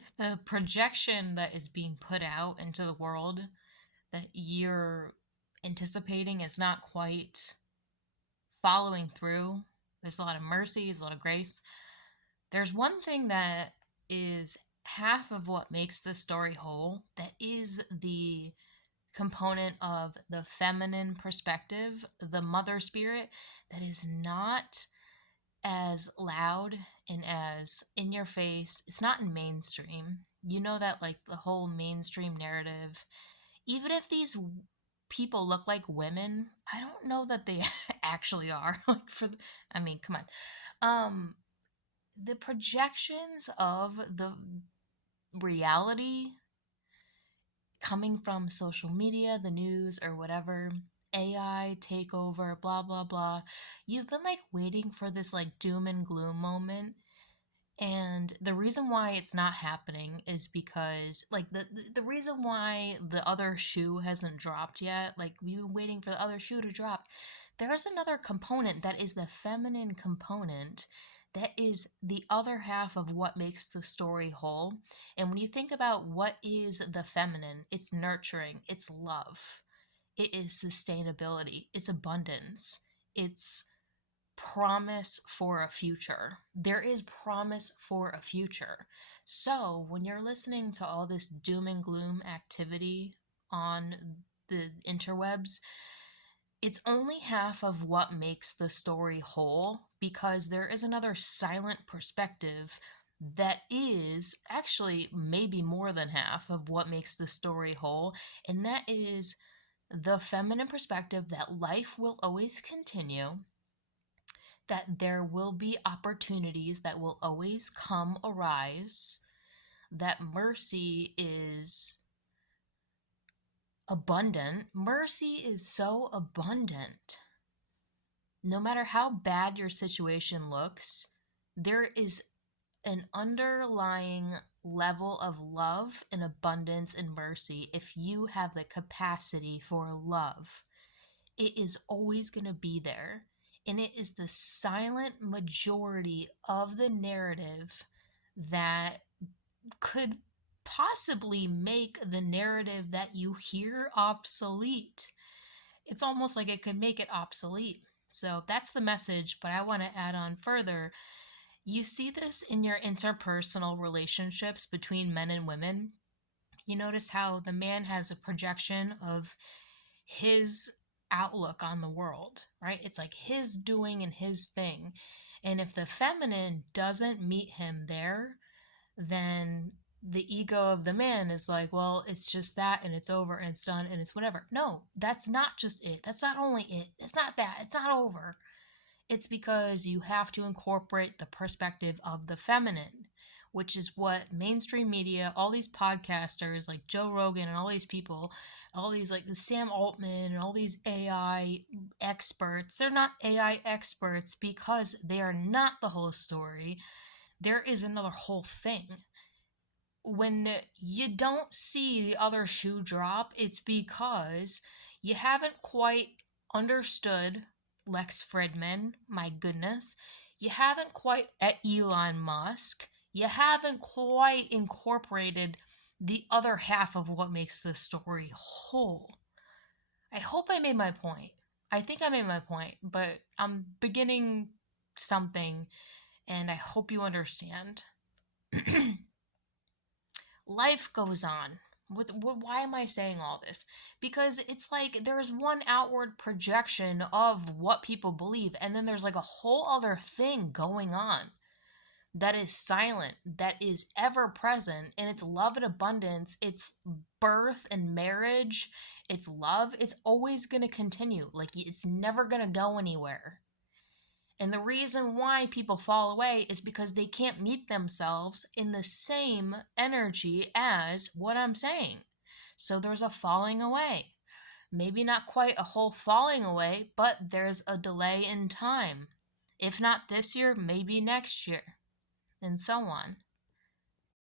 If the projection that is being put out into the world that you're anticipating is not quite following through, there's a lot of mercy, there's a lot of grace. There's one thing that is half of what makes the story whole, that is the component of the feminine perspective, the mother spirit, that is not as loud and as in your face. It's not in mainstream. You know that like the whole mainstream narrative, even if these people look like women, I don't know that they actually are. Like I mean, come on. The projections of the reality coming from social media, the news, or whatever, AI takeover, blah blah blah. You've been like waiting for this like doom and gloom moment. And the reason why it's not happening is because like the reason why the other shoe hasn't dropped yet, like we've been waiting for the other shoe to drop. There's another component that is the feminine component that is the other half of what makes the story whole. And when you think about what is the feminine, it's nurturing, it's love, it is sustainability, it's abundance, it's promise for a future. There is promise for a future. So when you're listening to all this doom and gloom activity on the interwebs, it's only half of what makes the story whole, because there is another silent perspective that is actually maybe more than half of what makes the story whole, and that is the feminine perspective that life will always continue, that there will be opportunities that will always arise, that mercy is abundant. Mercy is so abundant. No matter how bad your situation looks, there is an underlying level of love and abundance and mercy if you have the capacity for love. It is always going to be there. And it is the silent majority of the narrative that could possibly make the narrative that you hear obsolete. It's almost like it could make it obsolete. So that's the message, but I want to add on further. You see this in your interpersonal relationships between men and women. You notice how the man has a projection of his outlook on the world, right? It's like his doing and his thing. And if the feminine doesn't meet him there, then the ego of the man is like, well, it's just that and it's over and it's done and it's whatever. No, that's not just it. That's not only it. It's not that. It's not over. It's because you have to incorporate the perspective of the feminine, which is what mainstream media, all these podcasters like Joe Rogan and all these people, all these like Sam Altman and all these AI experts, they're not AI experts because they are not the whole story. There is another whole thing. When you don't see the other shoe drop, it's because you haven't quite understood Lex Fridman, my goodness. You haven't quite at Elon Musk. You haven't quite incorporated the other half of what makes the story whole. I hope I made my point. I think I made my point, but I'm beginning something and I hope you understand. Life goes on. Why am I saying all this? Because it's like there's one outward projection of what people believe, and then there's like a whole other thing going on that is silent, that is ever present, and it's love and abundance, it's birth and marriage, it's love. It's always going to continue. Like, it's never going to go anywhere. And the reason why people fall away is because they can't meet themselves in the same energy as what I'm saying. So there's a falling away. Maybe not quite a whole falling away, but there's a delay in time. If not this year, maybe next year, and so on.